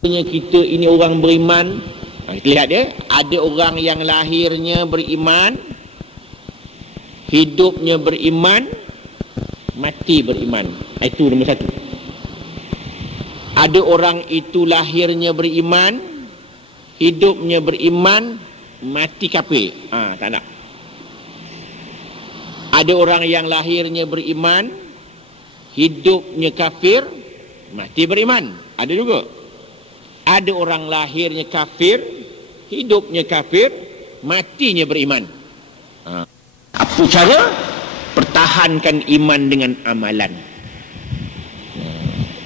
Kita ini orang beriman. Kita lihat dia, ada orang yang lahirnya beriman, hidupnya beriman, mati beriman. Itu nombor satu. Ada orang itu lahirnya beriman, hidupnya beriman, mati kafir. Tak nak. Ada orang yang lahirnya beriman, hidupnya kafir, mati beriman. Ada juga. Ada orang lahirnya kafir, hidupnya kafir, matinya beriman. Apa cara? Pertahankan iman dengan amalan.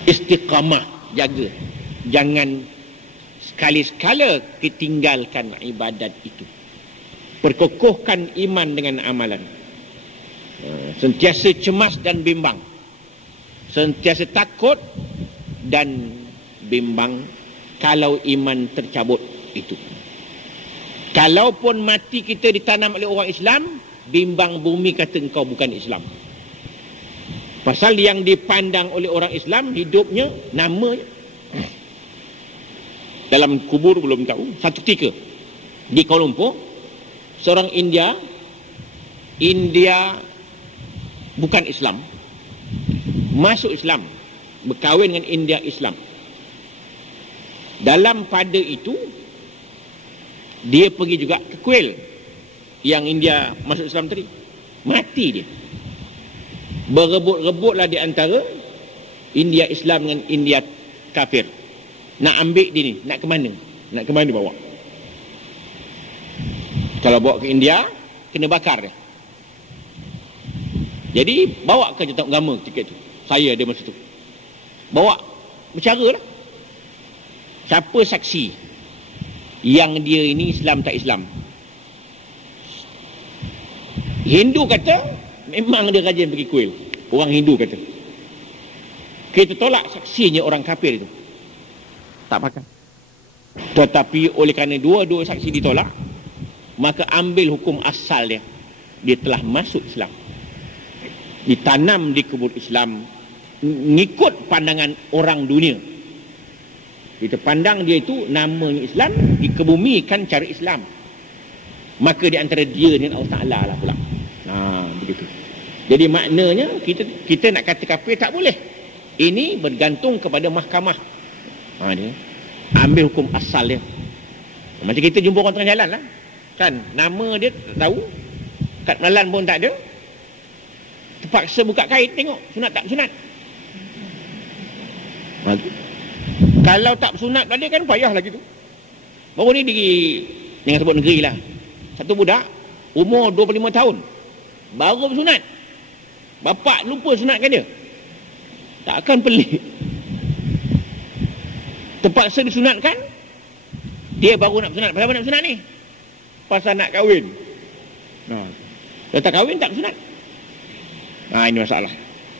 Istiqamah, jaga. Jangan sekali-sekala ditinggalkan ibadat itu. Perkokohkan iman dengan amalan. Sentiasa cemas dan bimbang. Sentiasa takut dan bimbang kalau iman tercabut itu. Kalaupun mati kita ditanam oleh orang Islam, bimbang bumi kata engkau bukan Islam. Pasal yang dipandang oleh orang Islam hidupnya, namanya dalam kubur belum tahu. Satu ketika di Kuala Lumpur, seorang India bukan Islam, masuk Islam, berkahwin dengan India Islam. Dalam pada itu dia pergi juga ke kuil yang India masuk Islam tadi. Mati dia. Berebut-rebutlah di antara India Islam dengan India kafir. Nak ambil dia ni, nak ke mana? Nak ke mana bawa? Kalau bawa ke India, kena bakar dia. Jadi bawa ke Jatuh Agama ketika itu. Saya ada masa tu. Bawa, bercara lah. Siapa saksi yang dia ini Islam tak Islam? Hindu kata memang dia rajin pergi kuil. Orang Hindu kata. Kita tolak saksinya orang kafir itu. Tak pakai. Tetapi oleh kerana dua-dua saksi ditolak, maka ambil hukum asal dia. Dia telah masuk Islam. Ditanam di kubur Islam, ngikut pandangan orang dunia. Kita pandang dia itu namanya Islam, dikebumikan cara Islam. Maka di antara dia dengan Allah Ta'ala lah pula. Begitu. Jadi maknanya kita nak kata kafir tak boleh. Ini bergantung kepada mahkamah. Dia ambil hukum asal dia. Macam kita jumpa orang tengah jalan lah. Kan, nama dia tak tahu. Kat Melalan pun tak ada. Terpaksa buka kait tengok sunat tak sunat. Kalau tak sunat pada kan payah lagi tu. Baru ni jangan sebut negeri lah. Satu budak umur 25 tahun baru bersunat. Bapak lupa sunatkan dia. Takkan pelik. Terpaksa disunatkan. Dia baru nak sunat. Pasal apa nak sunat ni? Pasal nak kahwin. Kalau tak kahwin tak sunat. Ini masalah.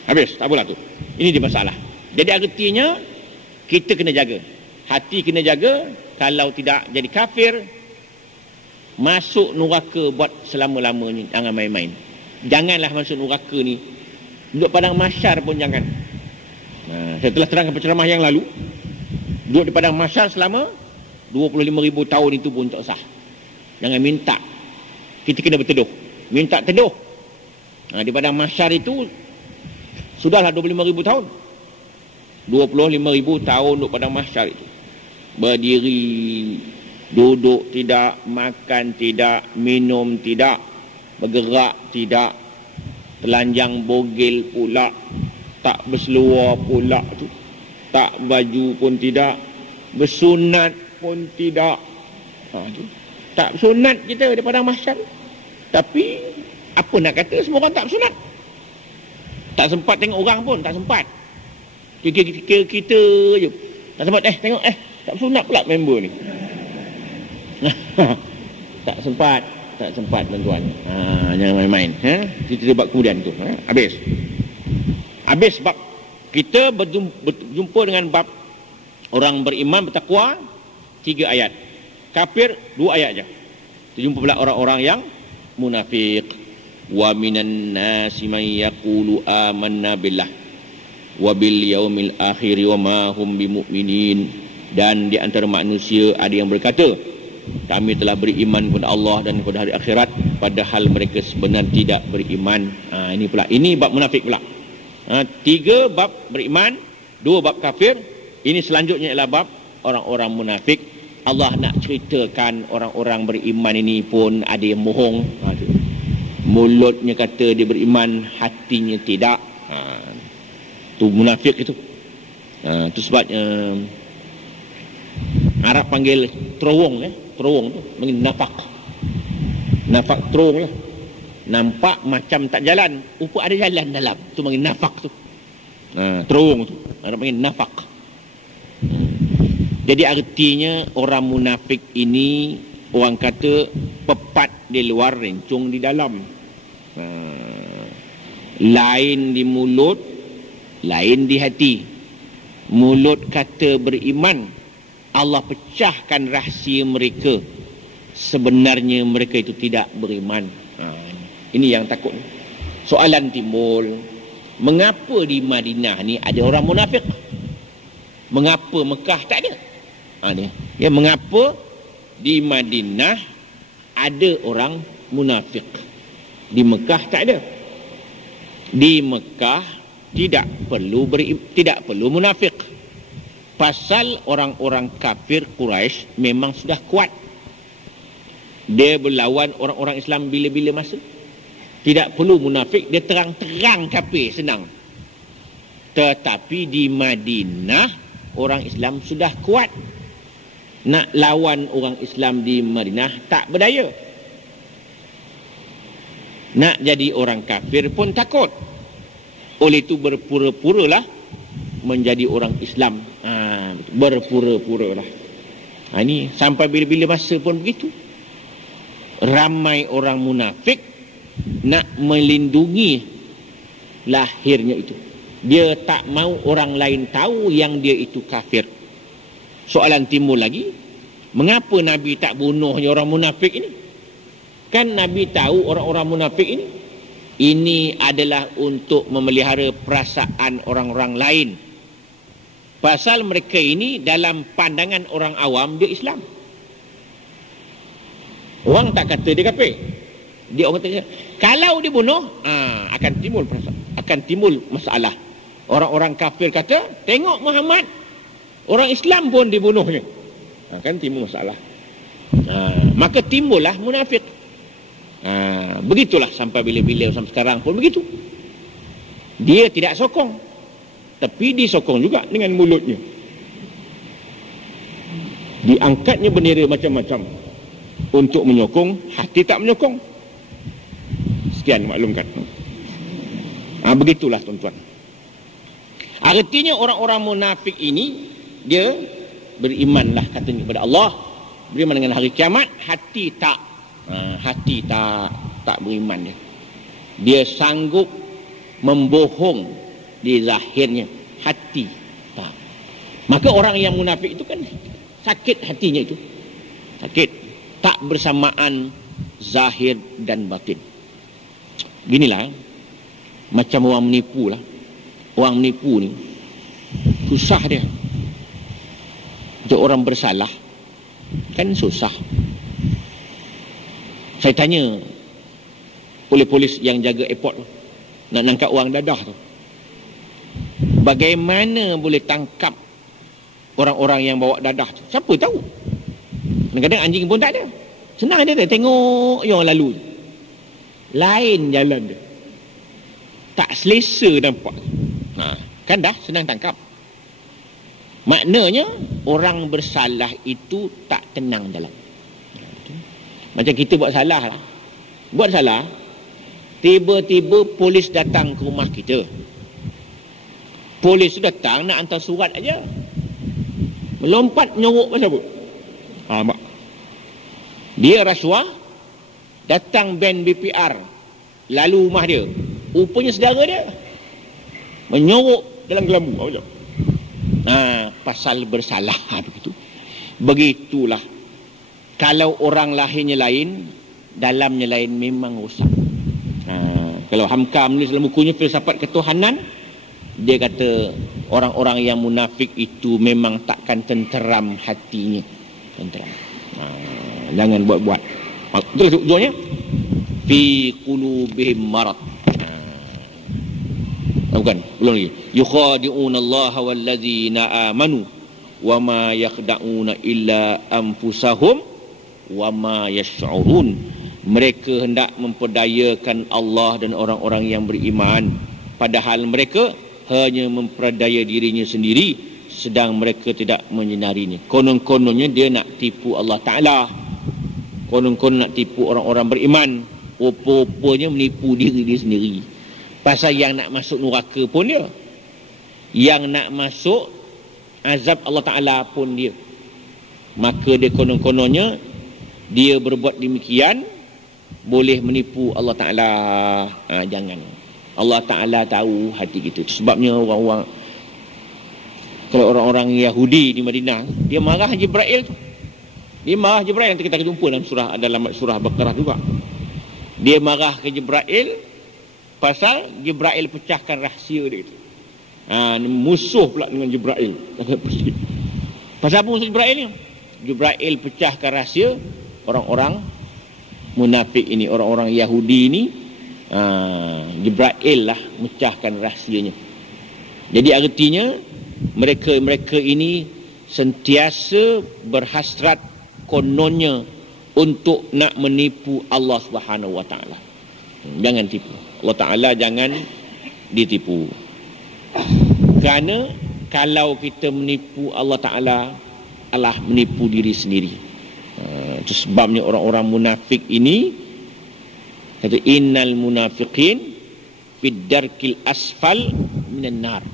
Habis, tak apalah tu. Ini dia masalah. Jadi artinya kita kena jaga. Hati kena jaga. Kalau tidak jadi kafir, masuk neraka buat selama-lamanya. Jangan main-main. Janganlah masuk neraka ni. Duduk padang mahsyar pun jangan. Saya telah terangkan penceramah yang lalu. Duduk di padang mahsyar selama 25,000 tahun itu pun tak sah. Jangan minta. Kita kena berteduh. Minta teduh. Di padang mahsyar itu sudahlah 25,000 tahun. 25,000 tahun duduk padang mahsyar itu. Berdiri, duduk tidak, makan tidak, minum tidak, bergerak tidak, telanjang bogel pula, tak berseluar pula tu, tak baju pun tidak, bersunat pun tidak. Tak sunat kita di padang mahsyar. Tapi apa nak kata, semua orang tak sunat. Tak sempat tengok orang pun, tak sempat. Kita je tak sempat, tengok tak sunat pula member ni. Tak sempat tuan-tuan. Jangan main-main. Kita buat kemudian tu. Habis bab kita berjumpa dengan bab orang beriman bertakwa 3 ayat. Kafir 2 ayat je. Kita jumpa pula orang-orang yang munafik. Wa minan nasi man yaqulu amanna billah wa bil yaumil akhir wa ma hum bimu'minin. Dan di antara manusia ada yang berkata, kami telah beriman kepada Allah dan kepada hari akhirat, padahal mereka sebenarnya tidak beriman. Ini pula, ini bab munafik pula. 3 bab beriman, 2 bab kafir. Ini selanjutnya ialah bab orang-orang munafik. Allah nak ceritakan orang-orang beriman ini pun ada yang bohong. Mulutnya kata dia beriman, hatinya tidak. Tu munafik itu. Tu sebabnya Arab panggil terowong. Terowong tu panggil nafak. Nafak terowong lah. Nampak macam tak jalan, rupa ada jalan dalam. Tu panggil nafak tu. Terowong tu Arab panggil nafak. Jadi artinya orang munafik ini, orang kata pepat di luar, rencung di dalam. Lain di mulut, lain di hati. Mulut kata beriman, Allah pecahkan rahsia mereka. Sebenarnya mereka itu tidak beriman. Ini yang takut. Soalan timbul, mengapa di Madinah ni ada orang munafik? Mengapa Mekah tak ada? Ya, mengapa di Madinah ada orang munafik? Di Mekah tak ada. Di Mekah tidak perlu munafik. Pasal orang-orang kafir Quraisy memang sudah kuat. Dia berlawan orang-orang Islam bila-bila masa. Tidak perlu munafik, dia terang-terang kafir, senang. Tetapi di Madinah orang Islam sudah kuat. Nak lawan orang Islam di Madinah tak berdaya. Nak jadi orang kafir pun takut. Oleh itu berpura-puralah menjadi orang Islam. Berpura-puralah. Ini sampai bila-bila masa pun begitu. Ramai orang munafik nak melindungi lahirnya itu. Dia tak mau orang lain tahu yang dia itu kafir. Soalan timbul lagi, mengapa Nabi tak bunuhnya orang munafik ini? Kan Nabi tahu orang-orang munafik ini. Ini adalah untuk memelihara perasaan orang-orang lain. Pasal mereka ini dalam pandangan orang awam dia Islam. Orang tak kata dia kafir. Dia orang kata kalau dibunuh akan timbul masalah. Orang-orang kafir kata, tengok Muhammad, orang Islam pun dibunuhnya. Akan timbul masalah. Maka timbullah munafik. Begitulah sampai bila-bila sampai sekarang pun begitu. Dia tidak sokong, tapi disokong juga dengan mulutnya. Diangkatnya bendera macam-macam untuk menyokong, hati tak menyokong. Sekian maklumkan. Begitulah tuan-tuan. Artinya orang-orang munafik ini dia berimanlah katanya kepada Allah, beriman dengan hari kiamat, hati tak beriman dia. Dia sanggup membohong di zahirnya, hati tak. Maka orang yang munafik itu kan sakit hatinya itu. Sakit, tak bersamaan zahir dan batin. Ginilah macam orang menipu lah. Orang menipu ni susah dia. Untuk orang bersalah kan susah. Saya tanya oleh polis yang jaga airport tu, nak nangkap orang dadah tu, bagaimana boleh tangkap orang-orang yang bawa dadah tu? Siapa tahu? Kadang-kadang anjing pun tak ada. Senang dia tengok yang lalu. Lain jalan dia. Tak selesa nampak. Kan dah senang tangkap. Maknanya orang bersalah itu tak tenang dalam. Macam kita buat salah lah. Buat salah, tiba-tiba polis datang ke rumah kita. Polis datang nak hantar surat aja. Melompat menyorok pasal apa? Mak. Dia rasuah, datang band BPR, lalu rumah dia. Rupanya saudara dia menyorok dalam kelambu. Pasal bersalah begitu. Begitulah. Kalau orang lahirnya lain, dalamnya lain, memang rosak. Kalau Hamka menulis dalam bukunya Filsafat Ketuhanan, dia kata Orang-orang yang munafik itu memang takkan tenteram hatinya. Tenteram. Jangan buat-buat. Terus ujungnya fi qulubihim marad. Bukan, belum lagi. Yukhadi'una Allah wallazina amanu wa ma yakhda'una illa anfusahum wa ma yash'urun. Mereka hendak memperdayakan Allah dan orang-orang yang beriman, padahal mereka hanya memperdaya dirinya sendiri, sedang mereka tidak menyinarinya. Konon-kononnya dia nak tipu Allah Ta'ala, konon-konon nak tipu orang-orang beriman, rupa-rupanya menipu diri dia sendiri. Pasal yang nak masuk neraka pun dia, yang nak masuk azab Allah Ta'ala pun dia. Maka dia konon-kononnya dia berbuat demikian boleh menipu Allah Ta'ala. Jangan. Allah Ta'ala tahu hati kita. Sebabnya orang-orang, kalau orang-orang Yahudi di Madinah, dia marah Jibril tu. Dia marah Jibril, nanti kita akan jumpa dalam surah Baqarah juga. Dia marah ke Jibril pasal Jibril pecahkan rahsia dia itu. Musuh pula dengan Jibril. Pasal apa musuh Jibril ni? Jibril pecahkan rahsia orang-orang munafik ini, orang-orang Yahudi ini. Jibril lah mecahkan rahsianya. Jadi artinya mereka ini sentiasa berhasrat kononnya untuk nak menipu Allah Subhanahu wa taala. Jangan tipu Allah Ta'ala, jangan ditipu. Kerana kalau kita menipu Allah Ta'ala, Allah menipu diri sendiri. Itu sebabnya orang-orang munafik ini kata innal munafiqin fid darkil asfal minan nar.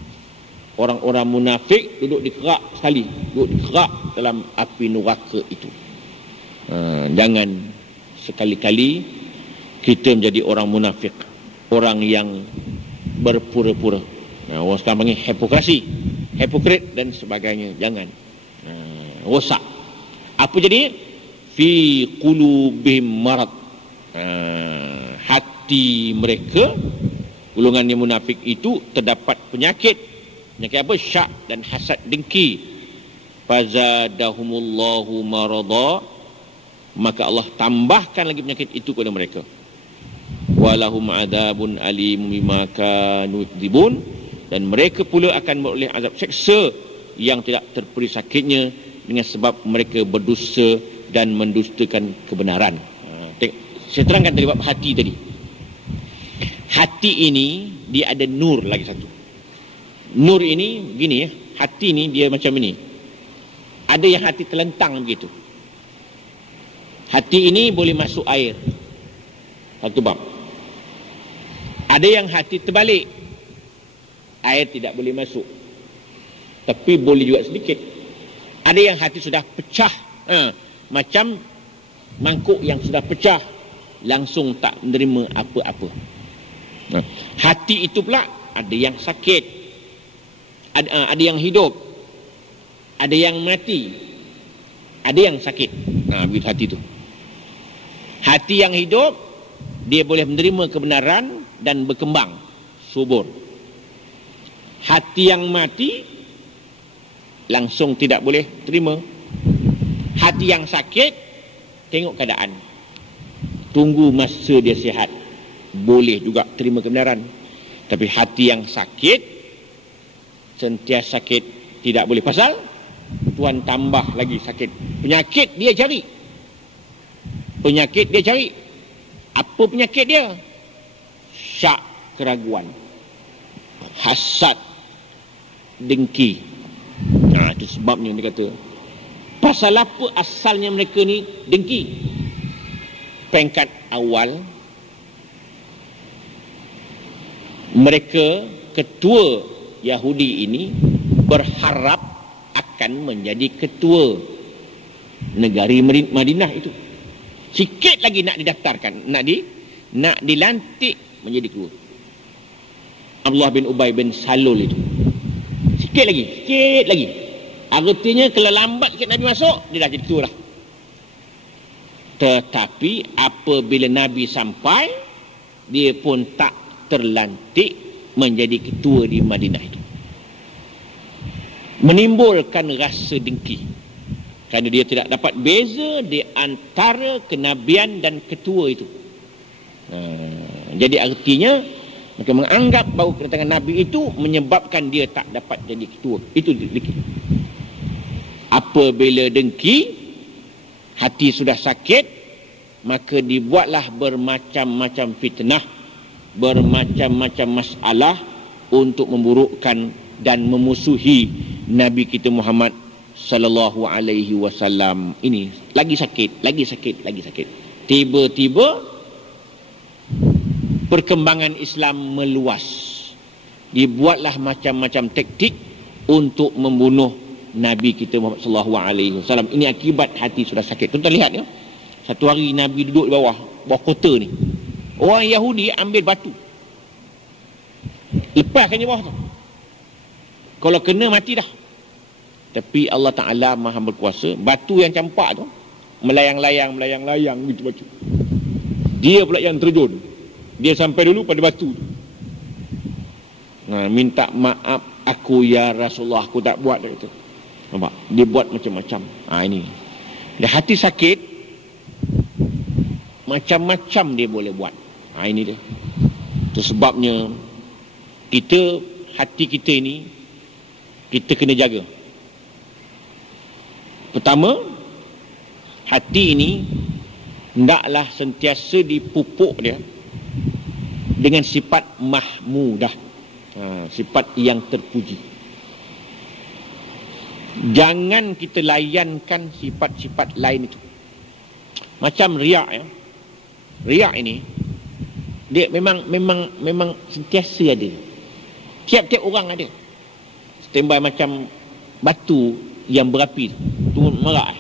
Orang-orang munafik duduk di kerak sekali, duduk di kerak dalam api neraka itu. Jangan sekali-kali kita menjadi orang munafik, orang yang berpura-pura. Orang sekarang panggil hipokrasi, hipokrit dan sebagainya. Jangan. Rosak. Apa jadinya? Fi qulubihim marad. Hati mereka, golongan yang munafik itu terdapat penyakit. Penyakit apa? Syak dan hasad dengki. Fazadahumullahu marada. Maka Allah tambahkan lagi penyakit itu kepada mereka. Walahum adabun alim bima kanu yakdzibun, dan mereka pula akan beroleh azab seksa yang tidak terperi sakitnya dengan sebab mereka berdosa dan mendustakan kebenaran. Saya terangkan tadi bab hati tadi. Hati ini dia ada nur lagi satu. Nur ini begini ya, hati ini dia macam ini. Ada yang hati terlentang begitu. Hati ini boleh masuk air. Satu bab. Ada yang hati terbalik. Air tidak boleh masuk. Tapi boleh juga sedikit. Ada yang hati sudah pecah. Macam mangkuk yang sudah pecah. Langsung tak menerima apa-apa. Hati itu pula ada yang sakit. Ada yang hidup. Ada yang mati. Ada yang sakit. Begitu hati itu. Hati yang hidup, dia boleh menerima kebenaran dan berkembang, subur. Hati yang mati, langsung tidak boleh terima. Hati yang sakit, tengok keadaan. Tunggu masa dia sihat, boleh juga terima kebenaran. Tapi hati yang sakit, sentiasa sakit, tidak boleh. Pasal Tuhan tambah lagi sakit. Penyakit dia cari. Penyakit dia cari. Apa penyakit dia? Syak, keraguan, hasad, dengki. Itu sebabnya dia kata, pasal apa asalnya mereka ni dengki? Peringkat awal, mereka ketua Yahudi ini berharap akan menjadi ketua negari Madinah itu. Sikit lagi nak didaftarkan, nak dilantik menjadi ketua. Abdullah bin Ubay bin Salul itu. Sikit lagi. Artinya kalau lambat sikit Nabi masuk, dia dah jadi ketua dah. Tetapi apabila Nabi sampai, dia pun tak terlantik menjadi ketua di Madinah itu. menimbulkan rasa dengki, kerana dia tidak dapat beza di antara kenabian dan ketua itu. Jadi artinya mereka menganggap bahawa kedatangan Nabi itu menyebabkan dia tak dapat jadi ketua. Itu dengki. Apabila dengki, hati sudah sakit, maka dibuatlah bermacam-macam fitnah, bermacam-macam masalah untuk memburukkan dan memusuhi Nabi kita Muhammad sallallahu alaihi wasallam. Ini lagi sakit, lagi sakit, lagi sakit. Tiba-tiba perkembangan Islam meluas. Dibuatlah macam-macam taktik untuk membunuh Nabi kita Muhammad sallallahu alaihi wasallam. Ini akibat hati sudah sakit. Tuan-tuan lihat ya. Satu hari Nabi duduk di bawah kota ni. Orang Yahudi ambil batu, lepaskan di bawah tu. Kalau kena mati dah. Tapi Allah Ta'ala Maha berkuasa. Batu yang campak tu melayang-layang gitu batu. Dia pula yang terjun. Dia sampai dulu pada batu tu. Minta maaf aku ya Rasulullah, aku tak buat itu. Nampak? Dia buat macam-macam. Ini. Dia hati sakit, macam-macam dia boleh buat. Ini dia. Itu sebabnya hati kita ini kita kena jaga. Pertama, hati ini hendaklah sentiasa dipupuk dia dengan sifat mahmudah, sifat yang terpuji. Jangan kita layankan sifat-sifat lain itu. Macam riak ya. Riak ini dia memang sentiasa ada. Tiap-tiap orang ada. Standby macam batu yang berapi tu merak.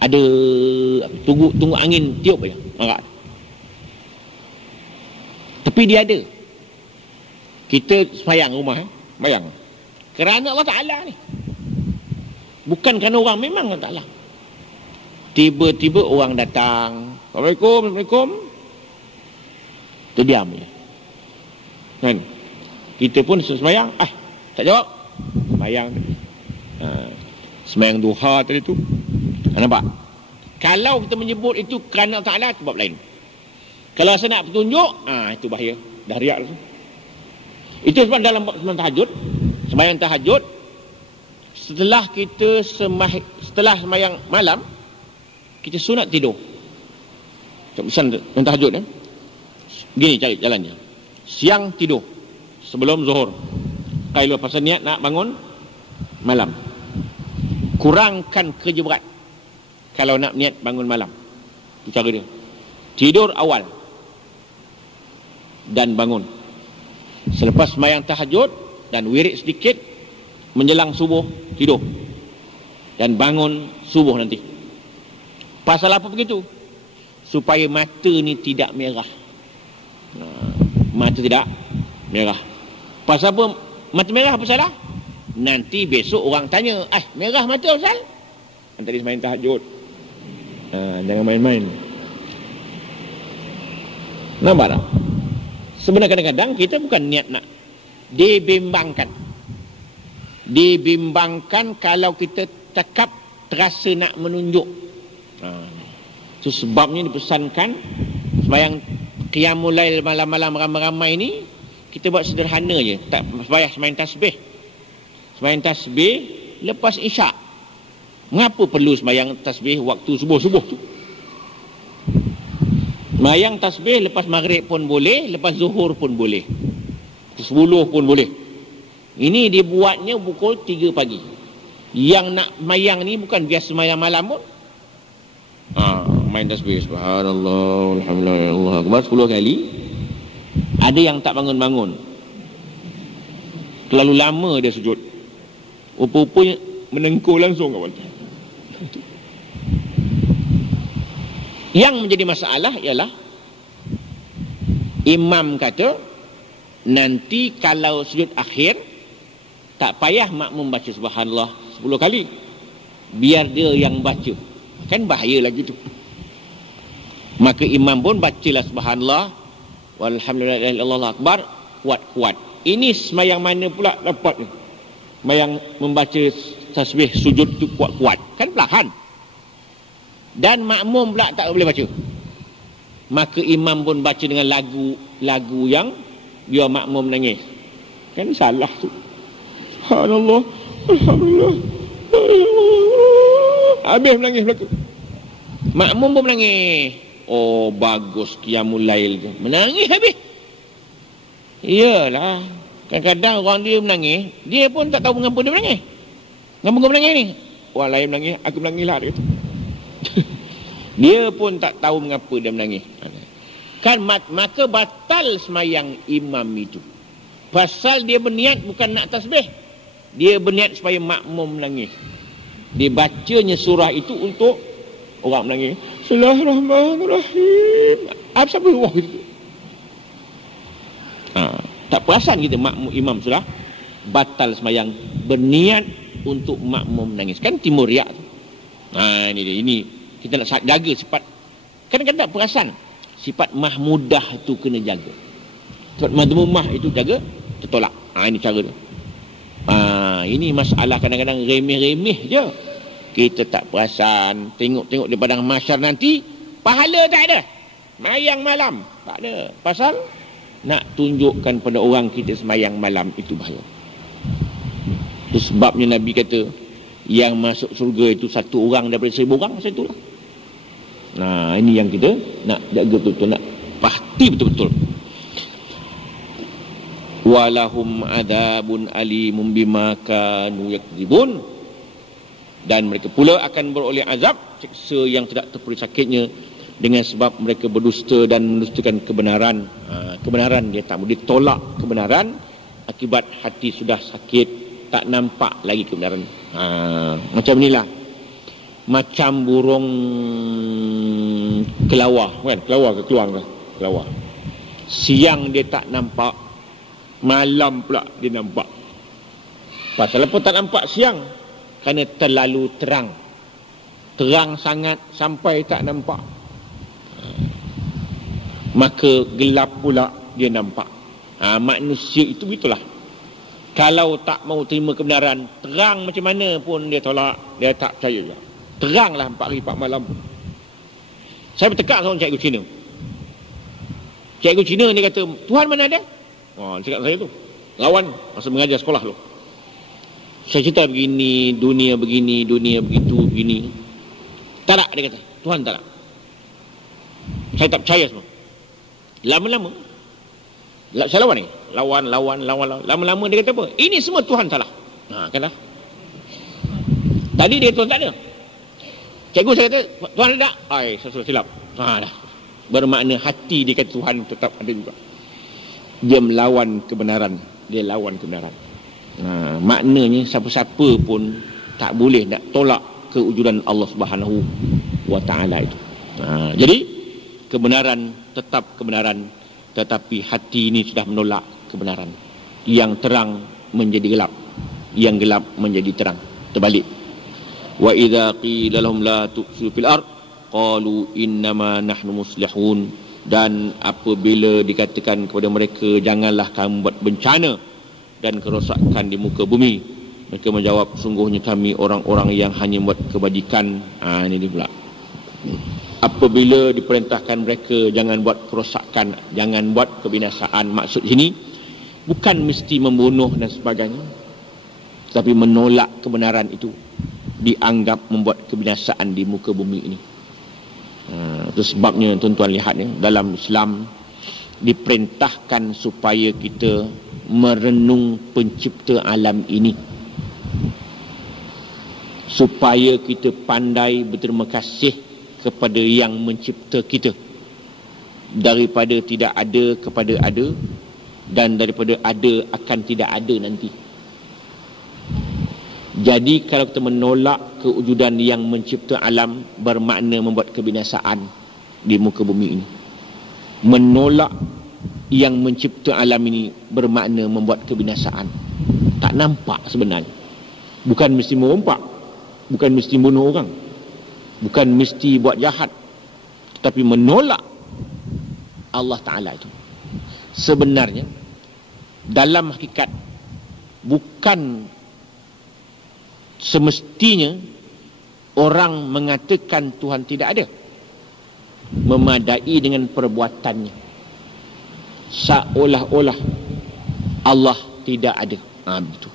Ada tunggu angin tiup aja merak. Tapi dia ada. Kita sayang rumah, bayang. Kerana Allah Ta'ala ni. Bukan kerana orang, memang Allah Ta'ala. Tiba-tiba orang datang. Assalamualaikum. Tu diam je. Kan? Kita pun sembahyang, tak jawab. Sembahyang. Sembahyang duha tadi tu. Nampak? Kalau kita menyebut itu kerana Allah Ta'ala, sebab lain. Kalau saya nak petunjuk, itu bahaya. Dah riak tu. Itu sebab dalam sembahyang tahajud, setelah sembahyang malam, kita sunat tidur. Pesan yang tahajud gini cari jalannya. Siang tidur sebelum zuhur. Kalau pasal niat nak bangun malam. Kurangkan kerja berat kalau nak niat bangun malam. Itu cara dia. Tidur awal dan bangun. Selepas sembahyang tahajud dan wirid sedikit, menjelang subuh tidur dan bangun subuh nanti. Pasal apa begitu? Supaya mata ni tidak merah. Mata tidak merah. Pasal apa mata merah apa salah? Nanti besok orang tanya, merah mata Ustaz? Tadi sembahyang tahajud. Jangan main-main. Nampak tak? Sebenarnya kadang-kadang kita bukan niat nak dibimbangkan. Dibimbangkan kalau kita cakap terasa nak menunjuk. Itu sebabnya dipesankan sembahyang qiyamul lail malam-malam ramai-ramai ni kita buat sederhana je. Tak sembahyang tasbih. Sembahyang tasbih lepas isyak. Mengapa perlu sembahyang tasbih waktu subuh-subuh tu? Sembahyang tasbih lepas maghrib pun boleh, lepas zuhur pun boleh. 10 pun boleh. Ini dibuatnya pukul 3 pagi. Yang nak mayang ni bukan biasa sembahyang malam pun. Main tasbih subhanallah alhamdulillah Allah akbar 10 kali. Ada yang tak bangun-bangun. Terlalu lama dia sujud. Rupa-rupanya menengkur langsung kawan. Yang menjadi masalah ialah imam kata nanti kalau sujud akhir tak payah makmum baca subhanallah 10 kali. Biar dia yang baca. Kan bahaya lagi tu. Maka imam pun bacalah subhanallah walhamdulillah Allah akbar kuat-kuat. Ini sembahyang mana pula dapat ni? Yang membaca tasbih sujud tu kuat-kuat, kan perlahan. Dan makmum pula tak boleh baca. Maka imam pun baca dengan lagu yang biar makmum nangis. Kan salah tu. Subhanallah, alhamdulillah. Habis menangis belaka. Makmum pun menangis. Oh, bagus qiyamul lail tu. Menangis habis. Iyalah. Kadang-kadang orang dia menangis, dia pun tak tahu mengapa dia menangis. Mengapa menangis ni? Orang lain menangis, aku menangis lah, dia kata. Dia pun tak tahu mengapa dia menangis. Kan maka batal semayang imam itu. Pasal dia berniat bukan nak tasbih. Dia berniat supaya makmum menangis. Dia bacanya surah itu untuk orang menangis. Bismillahirrahmanirrahim. Apa siapa wah gitu. Tak perasan kita makmum imam sudah batal semayang, berniat untuk makmum menangis. Kan timur riak tu. Ini dia. Ini kita nak jaga sifat. Kadang-kadang perasan sifat mahmudah tu kena jaga. Sifat madmumah itu jaga, tertolak. Ini cara tu. Ini masalah kadang-kadang remeh-remeh je. Kita tak perasan. Tengok-tengok di padang mahsyar nanti, pahala tak ada. Mayang malam tak ada. Pasal nak tunjukkan pada orang kita semayang malam itu bahaya. Itu sebabnya Nabi kata, yang masuk surga itu satu orang daripada 1000 orang, macam itulah. Ini yang kita nak jaga betul-betul, nak pasti betul-betul. Walahum adabun alimun bima kanu yakdzibun. Dan mereka pula akan beroleh azab, siksa yang tidak terperi sakitnya, dengan sebab mereka berdusta dan mendustakan kebenaran. Kebenaran dia tak boleh tolak kebenaran, akibat hati sudah sakit, tak nampak lagi kebenaran. Macam inilah, macam burung kelawar, kan? Kelawar ke keluar ke? Kelawar. Siang dia tak nampak, malam pula dia nampak. Pasal apa tak nampak siang? Kerana terlalu terang. Terang sangat sampai tak nampak. Maka gelap pula dia nampak. Manusia itu begitulah. Kalau tak mau terima kebenaran, terang macam mana pun dia tolak, dia tak percaya juga. Teranglah 4 hari 4 malam. Saya bertekak seorang cikgu Cina. Cikgu Cina ni kata, Tuhan mana ada? Dia cakap saya tu. Lawan masa mengajar sekolah tu. Saya cerita begini, dunia begini, dunia begitu, begini. Tak nak, dia kata. Tuhan tak nak. Saya tak percaya semua. Lama-lama saya lawan ni. Lawan. Lama-lama dia kata apa? Ini semua Tuhan salah. Kata. Tadi dia Tuhan tak ada. Cikgu saya kata, Tuhan ada tak? Saya sudah silap. Dah. Bermakna hati dia kata Tuhan tetap ada juga. Dia melawan kebenaran. Dia lawan kebenaran. Maknanya siapa-siapa pun tak boleh nak tolak kewujudan Allah Subhanahu wa Ta'ala itu. Jadi kebenaran tetap kebenaran, tetapi hati ini sudah menolak kebenaran. Yang terang menjadi gelap, yang gelap menjadi terang. Terbalik. Wa idza qila lahum la tufsidu fil ard qalu innama nahnu muslihun. Dan apabila dikatakan kepada mereka, janganlah kamu buat bencana dan kerosakan di muka bumi, mereka menjawab, sungguhnya kami orang-orang yang hanya buat kebajikan. Ini dia pula. Apabila diperintahkan mereka jangan buat kerosakan, jangan buat kebinasaan, maksud sini bukan mesti membunuh dan sebagainya, tapi menolak kebenaran itu dianggap membuat kebinasaan di muka bumi ini. Itu sebabnya tuan-tuan lihat ya, dalam Islam diperintahkan supaya kita merenung pencipta alam ini, supaya kita pandai berterima kasih kepada yang mencipta kita, daripada tidak ada kepada ada, dan daripada ada akan tidak ada nanti. Jadi kalau kita menolak kewujudan yang mencipta alam, bermakna membuat kebinasaan di muka bumi ini. Menolak yang mencipta alam ini bermakna membuat kebinasaan. Tak nampak sebenarnya. Bukan mesti merompak, bukan mesti bunuh orang, bukan mesti buat jahat, tetapi menolak Allah Ta'ala itu. Sebenarnya dalam hakikat bukan semestinya orang mengatakan Tuhan tidak ada memadai dengan perbuatannya, seolah-olah Allah tidak ada. Begitu.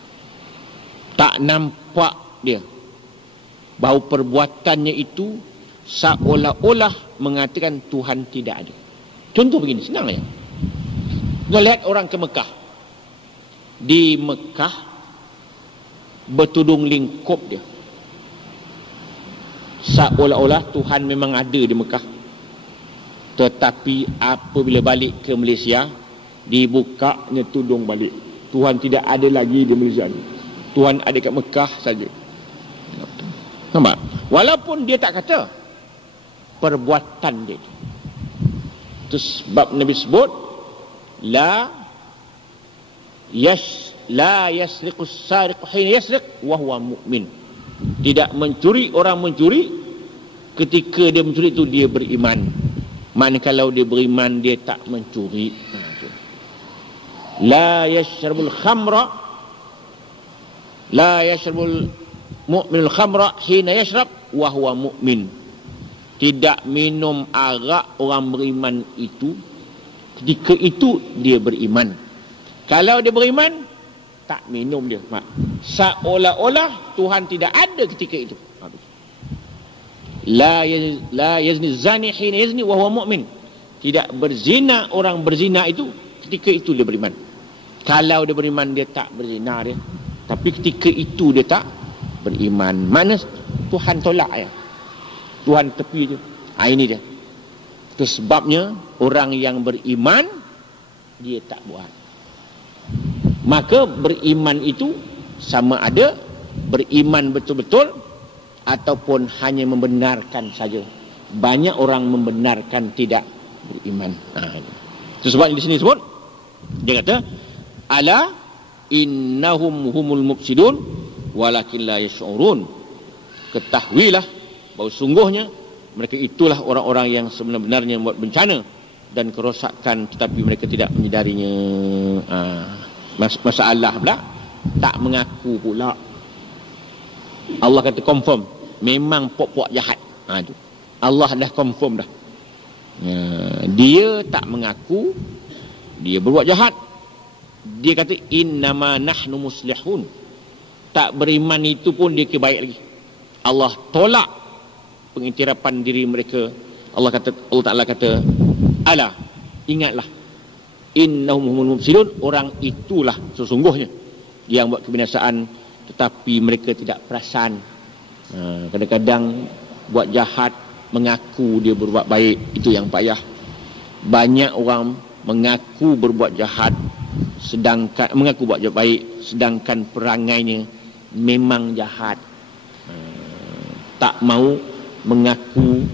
Tak nampak dia bahawa perbuatannya itu seolah-olah mengatakan Tuhan tidak ada. Contoh begini, senang ya. Kita lihat orang ke Mekah. Di Mekah bertudung lingkup dia, seolah-olah Tuhan memang ada di Mekah. Tetapi apabila balik ke Malaysia, dibukanya tudung balik. Tuhan tidak ada lagi di Malaysia ni. Tuhan ada kat Mekah saja. Nampak? Walaupun dia tak kata, perbuatan dia. Itu sebab Nabi sebut, la yasriqu as-sariqu hina yasriq wa huwa mu'min. Tidak mencuri orang mencuri ketika dia mencuri itu dia beriman. Manakala dia beriman dia tak mencuri. La yashrabul khamra, la yashrabul mu'minul khamra hina yashrab wa huwa mu'min. Tidak minum arak orang beriman itu ketika itu dia beriman. Kalau dia beriman, tak minum dia. Seolah-olah Tuhan tidak ada ketika itu. La yazni zani hina yazni wa huwa mu'min. Tidak berzina orang berzina itu ketika itu dia beriman. Kalau dia beriman dia tak berzina dia. Tapi ketika itu dia tak beriman. Mana Tuhan tolak ya. Tuhan tepi je. Ini dia. Itu sebabnya orang yang beriman dia tak buat. Maka beriman itu sama ada beriman betul-betul ataupun hanya membenarkan saja. Banyak orang membenarkan tidak beriman. Itu sebab di sini sebut, dia kata, ala innahum humul mufsidun walakin la yash'urun. Ketahuilah bahawa sungguhnya mereka itulah orang-orang yang sebenar-benarnya membuat bencana dan kerosakan tetapi mereka tidak menyedarinya. Masalah pula tak mengaku pula. Allah kata confirm memang pok-pok jahat. Itu Allah dah confirm dah. Dia tak mengaku dia berbuat jahat. Dia kata innama nahnu muslihun. Tak beriman itu pun dia kebaik lagi. Allah tolak pengiktirafan diri mereka. Allah Ta'ala kata, ala, ingatlah, innahum humul mufsidun, orang itulah sesungguhnya yang buat kebinasaan tetapi mereka tidak perasan. Kadang-kadang buat jahat mengaku dia berbuat baik, itu yang payah. Banyak orang mengaku berbuat jahat sedangkan mengaku buat baik sedangkan perangainya memang jahat. Tak mau mengaku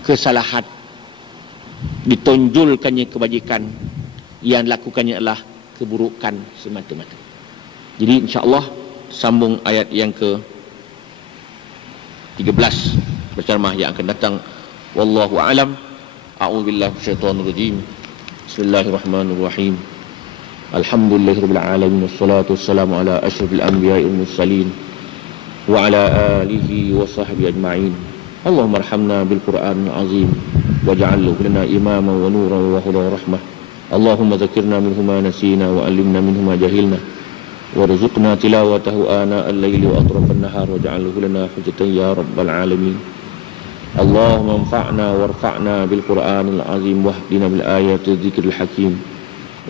kesalahan, ditonjolkannya kebajikan, yang lakukannya adalah keburukan semata-mata. Jadi insya-Allah sambung ayat yang ke 13 berceramah yang akan datang. Wallahu a'lam. A'udzubillahi minasyaitonir rajim. Bismillahirrahmanirrahim. Alhamdulillahirabbil alamin wassalatu wassalamu ala asyrafil anbiya'i wal mursalin wa ala alihi wa sahbihi ajma'in. Allahumma arhamna bil Qur'anil azim waj'alhu lana imaman wa nuran wa hudan wa rahmah. Allahumma dzakirna minhu ma nasina wa 'allimna minhu ma jahilna warzuqna tilawatahu ana al-laili wa atrafan nahar waj'alhu lana hujjatan ya rabbal alamin. Allahumma anfa'na warfa'na bil Qur'anil azim wahdina bil ayati dzikril hakim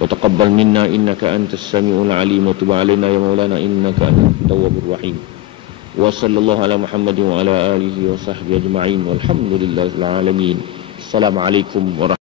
wa taqabbal minna innaka antas samiul alim wa tub 'alaina ya maulana innaka antat tawwabur rahim. Wa sallallahu ala Muhammadin wa ala alihi wa sahbihi ajma'in walhamdulillahil alamin. Assalamualaikum warahmatullahi wabarakatuh.